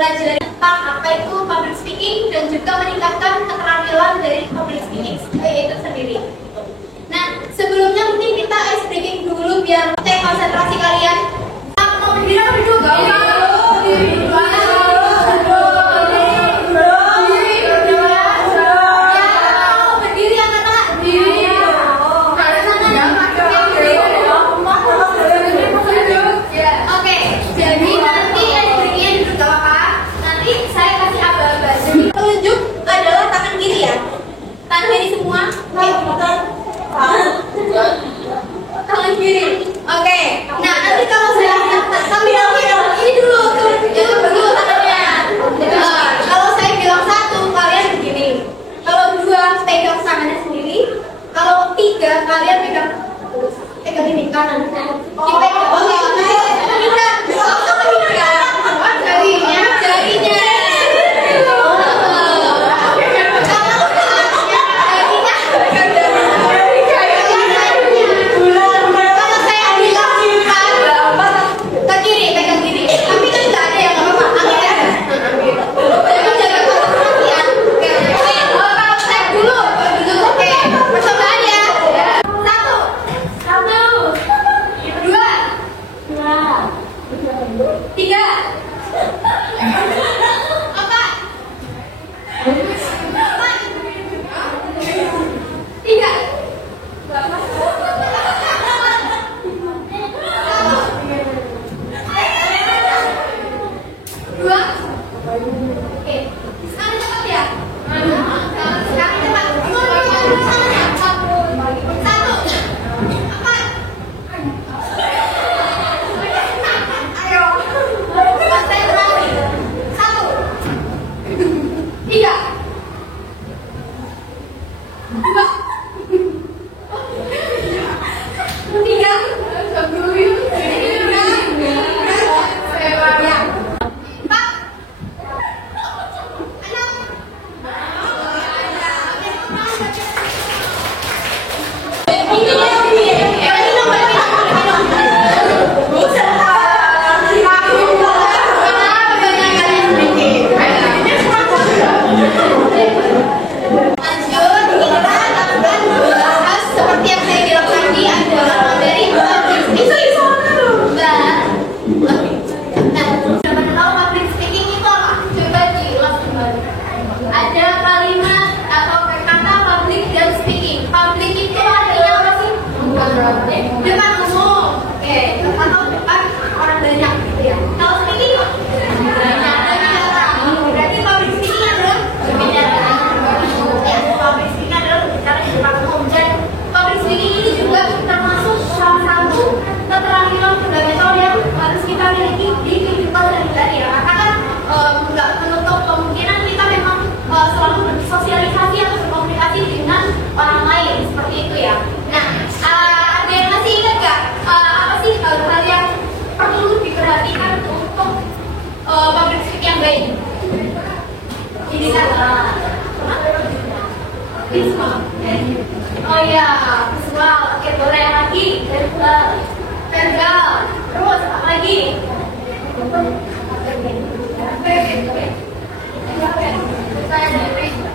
mempelajari tentang apa itu public speaking dan juga meningkatkan keterampilan dari public speaking itu sendiri. Nah, sebelumnya mungkin kita ice breaking dulu biar konsentrasi kalian. Mau berdiri apa duduk? Tangan kiri semua, tangan kiri. Oke. Nah, nanti kalau saya sambil ini dulu tangannya. Kalau saya bilang 1, kalian begini. Kalau 2, pegang tangannya sendiri. Kalau 3, kalian pegang ini kanan. Dipegang. Jarinya. Oh ya, visual. Oke, boleh lagi. Verbal. Terus apa lagi?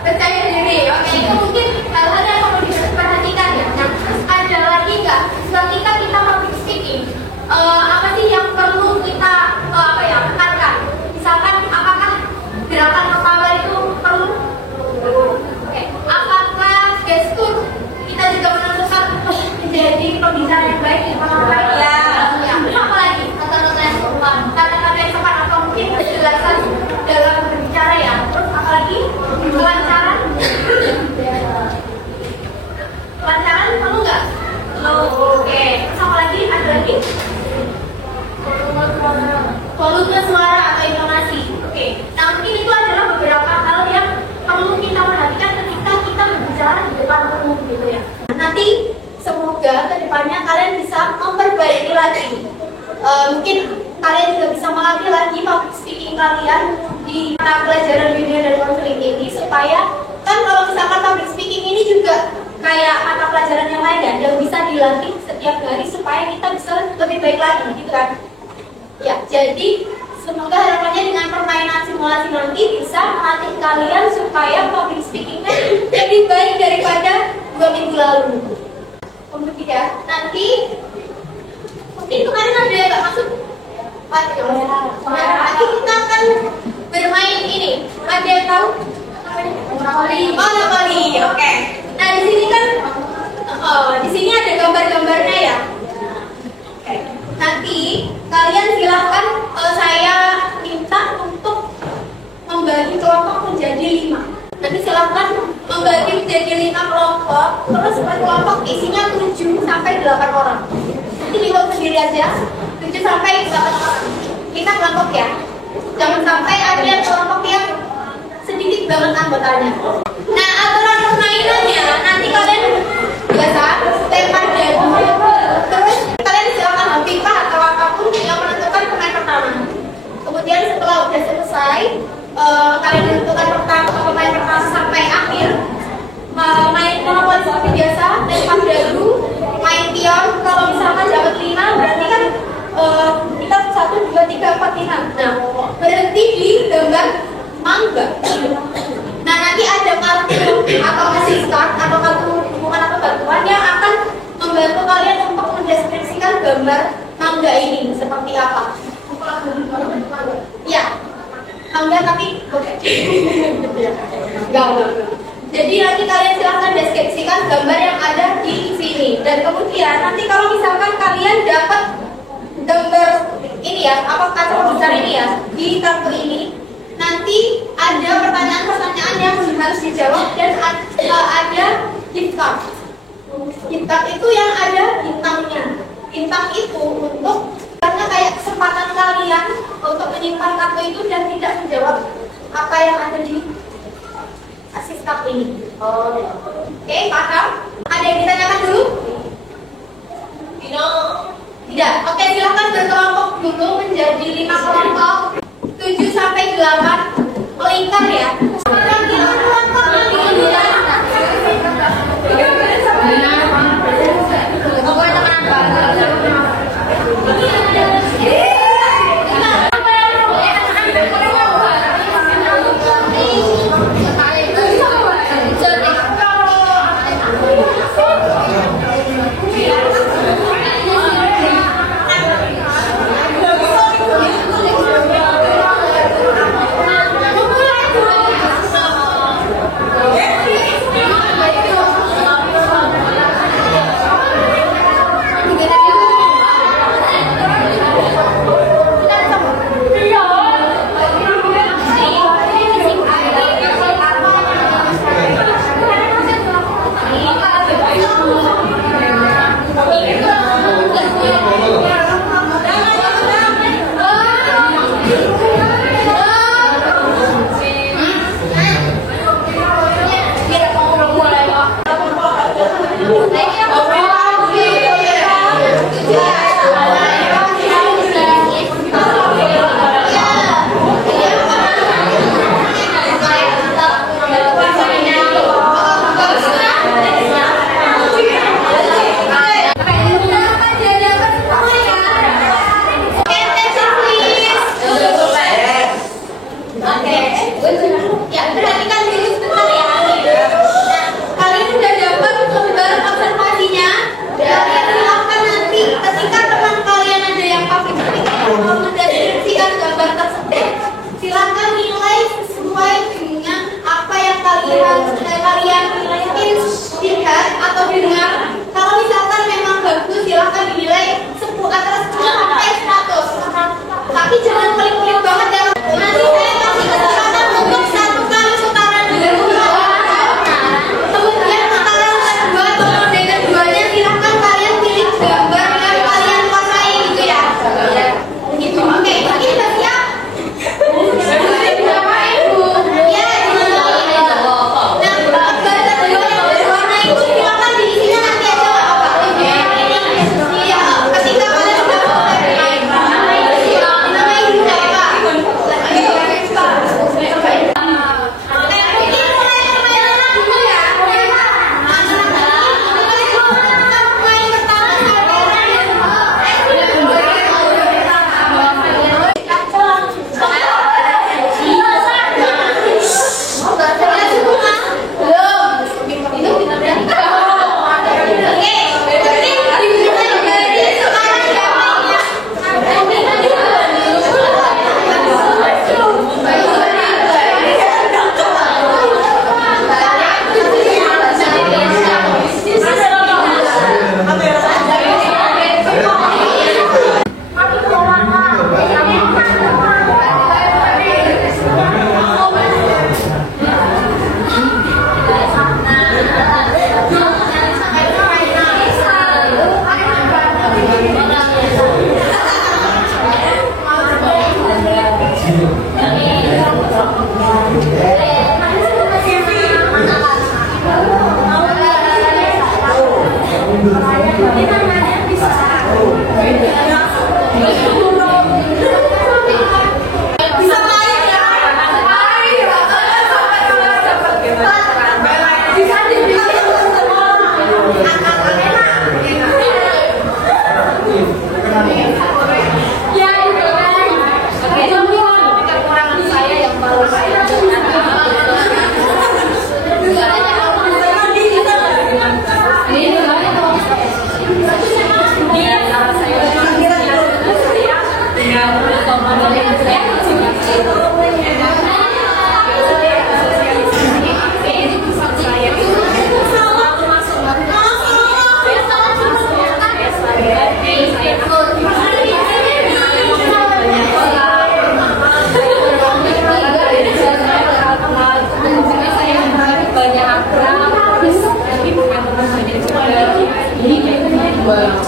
Percaya diri. Oke, itu mungkin hal-hal yang perlu diperhatikan ya. Nah, ada lagi nggak? Ketika kita public speaking, apa sih yang perlu kita tekankan? Misalkan, apakah gerakan kepala itu perlu? Oke, apakah gestur kita juga menentukan menjadi pembicara yang baik di depan orang lain? Ya. Apa lagi? Kata-kata yang sopan, kata-kata yang sopan atau mungkin kejelasan dalam berbicara ya. Terus apa lagi? Kelancaran. Kelancaran perlu nggak? Oke. Terus apa lagi? Ada lagi? Volume suara atau intonasi. Oke. Nah, mungkin itu adalah beberapa hal yang perlu kita perhatikan ketika kita berbicara di depan umum gitu ya. Nanti semoga kedepannya kalian bisa memperbaiki lagi. Mungkin kalian juga bisa melatih lagi public speaking kalian di mata pelajaran media dan konseling ini, supaya kan kalau misalkan public speaking ini juga kayak mata pelajaran yang lain ya, yang bisa dilatih setiap hari supaya kita bisa lebih baik lagi gitu kan. Ya, jadi Semoga harapannya dengan permainan simulasi nanti bisa melatih kalian supaya public speakingnya lebih baik daripada 2 minggu lalu. Kemudian nanti mungkin kemarin ada yang nggak masuk. Nanti kita akan bermain ini. Ada yang tahu? Monopoli. Oke. Nah di sini kan, di sini ada gambar-gambarnya ya. Nanti kalian silahkan, saya minta untuk membagi kelompok menjadi 5. Nanti silahkan membagi menjadi 5 kelompok. Terus per kelompok isinya 7 sampai 8 orang. Nanti hitung sendiri aja. 7 sampai 8 orang. Kita kelompok ya. Jangan sampai ada kelompok yang sedikit banget anggotanya. Nah, aturan permainannya nanti kalian biasa lempar dadu. Terus kalian silakan pipa atau apapun yang menentukan pemain pertama. Kemudian setelah udah selesai, kalian menentukan pemain pertama sampai akhir. Main monopoli seperti biasa, lempar dadu, main pion. Kalau misalkan dapat 5, berarti kan kita 1, 2, 3, 4, 5. Nah, berhenti di gambar mangga. Nah, nanti ada kartu atau asisten atau kartu dukungan atau bantuan yang akan membantu kalian untuk mendeskripsikan gambar mangga ini seperti apa. Ya, mangga tapi enggak. Jadi nanti kalian silahkan deskripsikan gambar yang ada di sini. Dan kemudian nanti kalau misalkan kalian dapat gambar ini ya, apa kaca besar ini ya, di kartu ini, nanti ada pertanyaan-pertanyaan yang harus dijawab dan ada gift card. Gift card itu yang ada bintangnya. Bintang itu untuk karena kayak kesempatan kalian untuk menyimpan kartu itu dan tidak menjawab apa yang ada di asis kartu ini. Oke, paham? Ada yang ditanyakan dulu? Tidak. Oke, silakan berkelompok dulu menjadi 5 kelompok. 7 sampai 8 melingkar ya.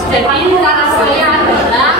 Jadi cara saya adalah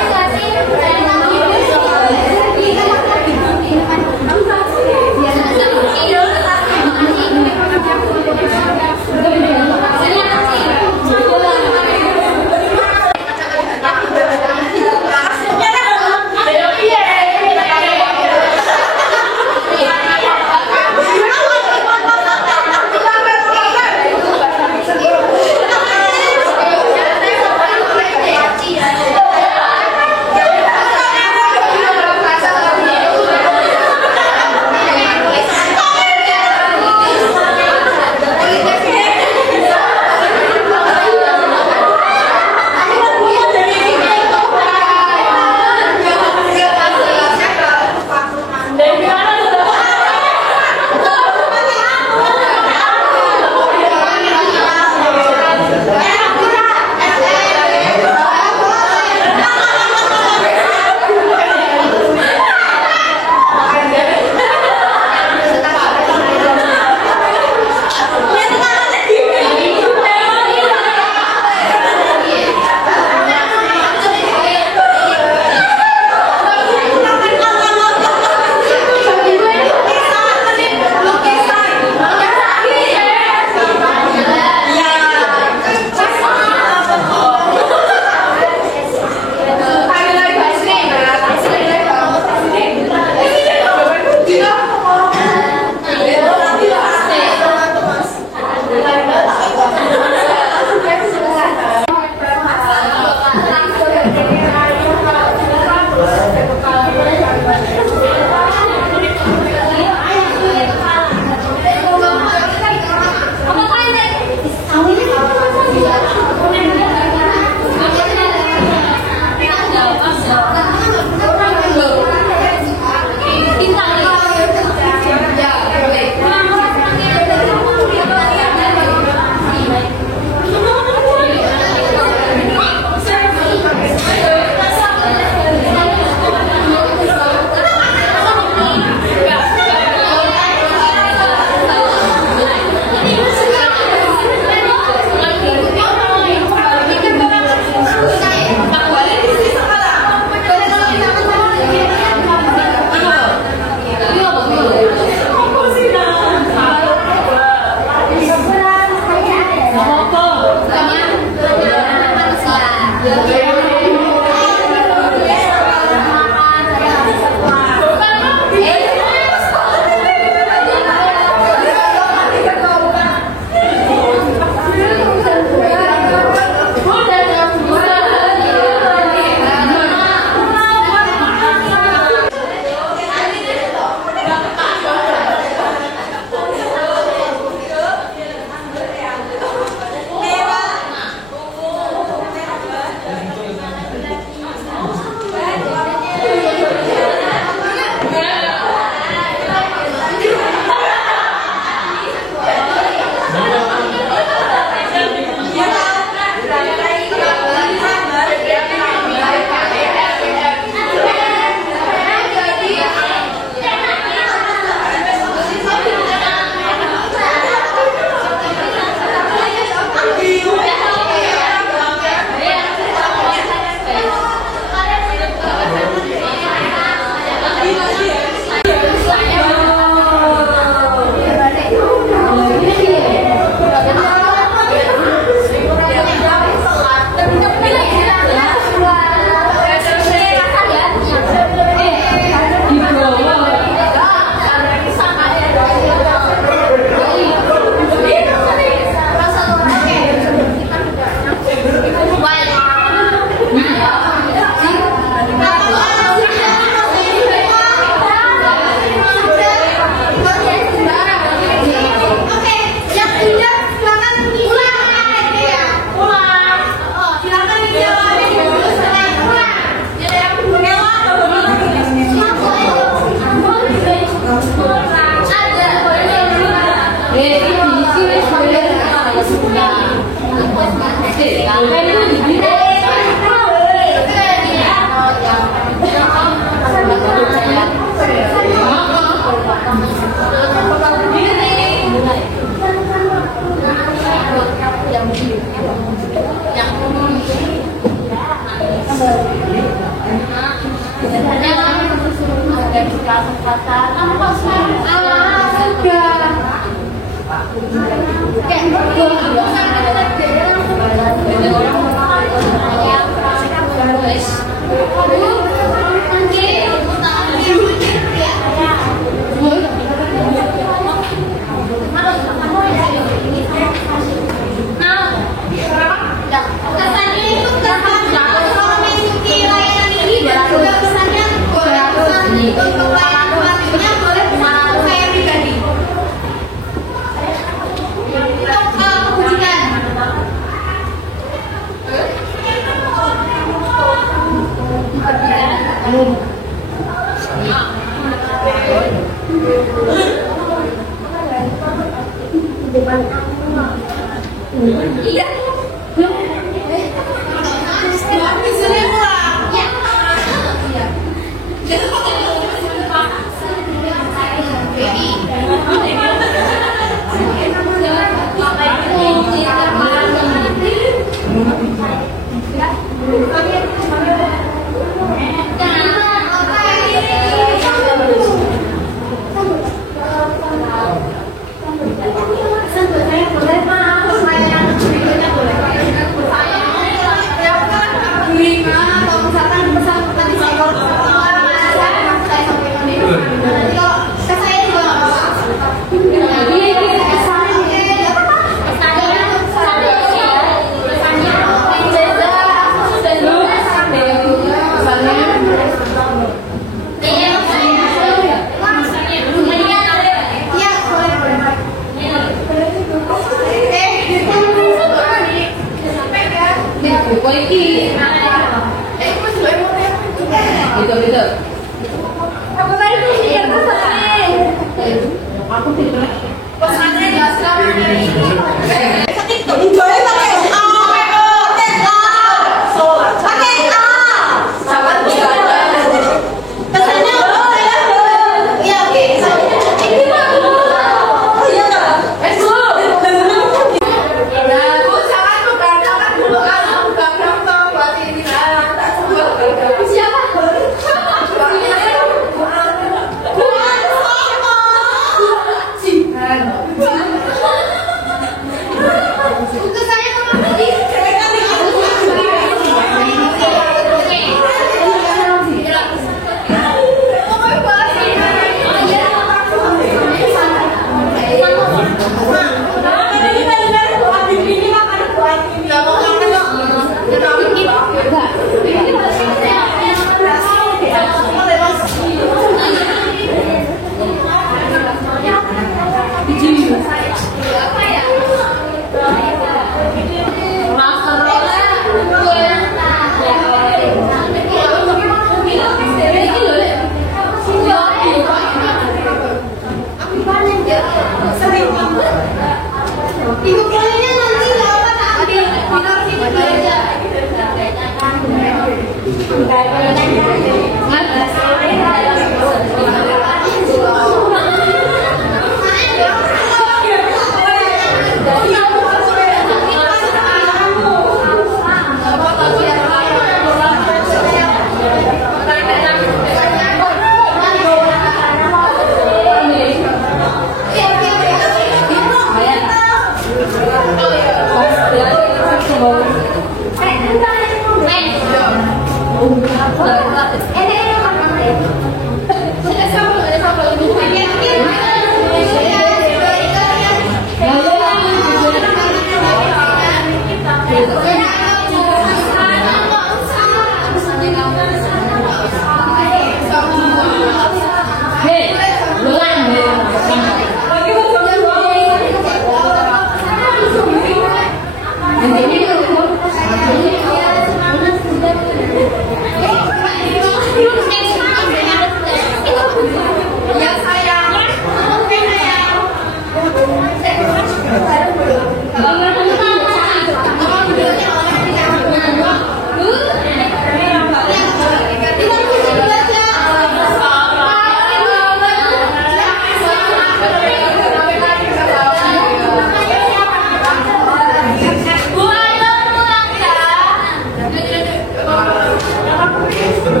Oke,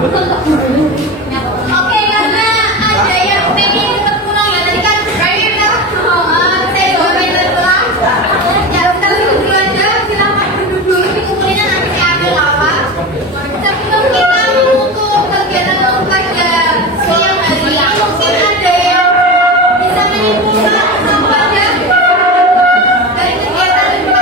karena ada yang pengen tetap pulang ya tadi kan saya juga pengen pulang. Ya kita duduk aja, silakan duduk dulu dikumpulin nanti saya ambil apa. Sebelum kita untuk kegiatan pada siang hari ini mungkin ada yang bisa menyimpulkan apa aja dari kegiatan mungkin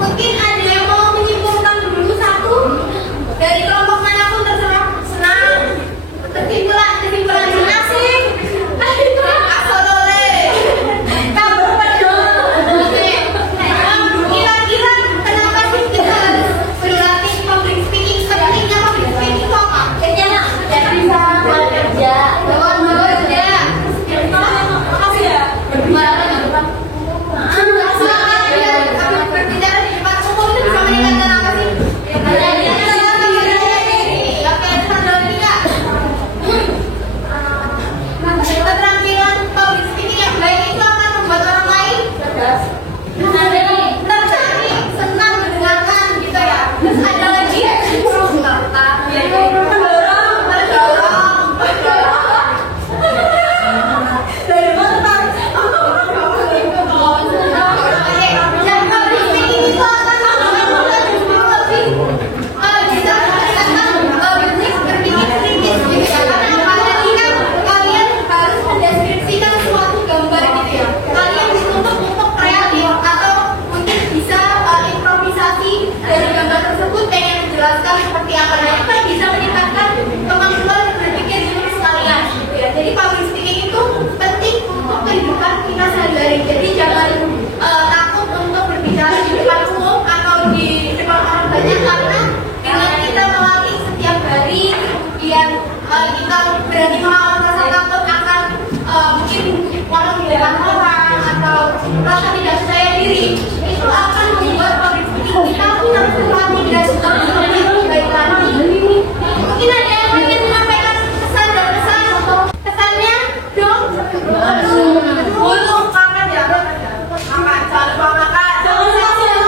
mungkin ada yang mau menyimpulkan dulu satu dari kelompok manapun terserah, senang kesimpulan asing asal oleh kamu peduli. Kira-kira kenapa sih kita harus berlatih public speaking? Pentingnya public speaking itu apa? Kerjanya bisa bekerja berbicara di depan umum itu bisa meningkatkan apa sih? Keterampilan public speaking yang baik itu akan membuat orang lain tertarik, senang mendengarkan gitu ya. Terus ada lagi seperti apa, nah itu kan bisa meningkatkan kemampuan berpikir diri sekalian gitu ya. Jadi public speaking itu penting untuk kehidupan kita sehari-hari. Jadi jangan takut untuk berbicara di depan umum atau di depan orang banyak, karena dengan kita melatih setiap hari, kemudian kita berani melawan rasa takut akan mungkin ngomong di depan orang atau rasa tidak percaya diri, itu akan membuat public speaking kita terlatih dan baik lagi. Mungkin ada yang ingin menyampaikan kesan dan pesan, kesannya dong. Belum makan ya, makan jangan lupa makan,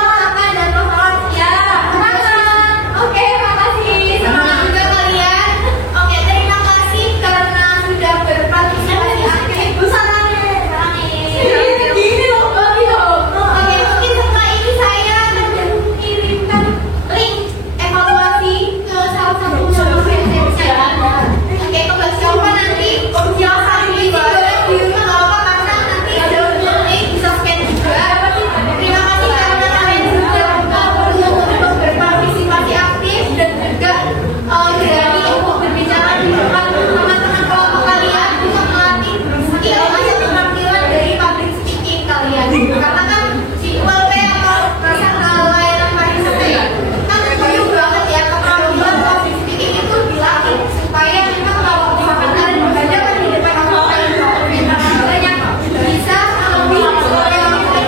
makan dan makan ya. Makan. Oke, makasih. Semangat juga kalian. Oke, terima kasih karena sudah berpartisipasi aktif. Oke, mungkin setelah ini saya akan mengirimkan link evaluasi ke salah satu dosen saya. Oke, kembali siapa nanti silakan di rumah nggak apa karena nanti ada link bisa scan juga. Terima kasih karena kalian sudah berpartisipasi aktif dan juga berani untuk berbicara di depan teman-teman kelompok kalian untuk melatih skill atau keterampilan dari public speaking kalian. Karena kan simple atau rasa layanan pariwisata kan banyak banget ya keterampilan public speaking itu dilatih supaya kita kalau misalkan berhadapan di depan orang lain banyak bisa lebih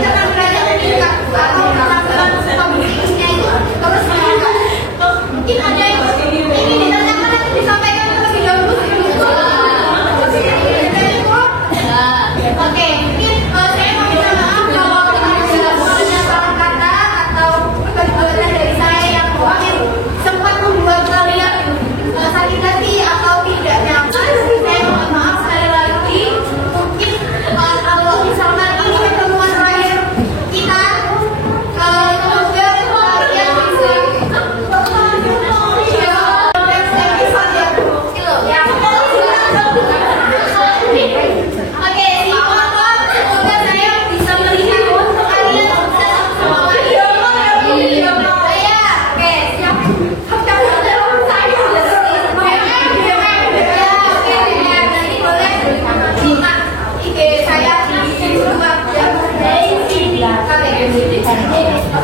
keterampilannya meningkat atau keterampilan public speakingnya itu terus meningkat. Mungkin ada yang ingin ditanyakan atau disampaikan terlebih dahulu. Oke, mungkin saya mau minta maaf kalau ada salah kata atau perbuatan dari saya yang mungkin sempat membuat kalian sakit hati atau tidak nyaman. Saya mohon maaf sekali lagi. Mungkin kalau misalkan ini pertemuan terakhir kita, semoga kalian bisa Oke, semoga saya bisa melihat kalian sama-sama lagi. Oke, siap. Saya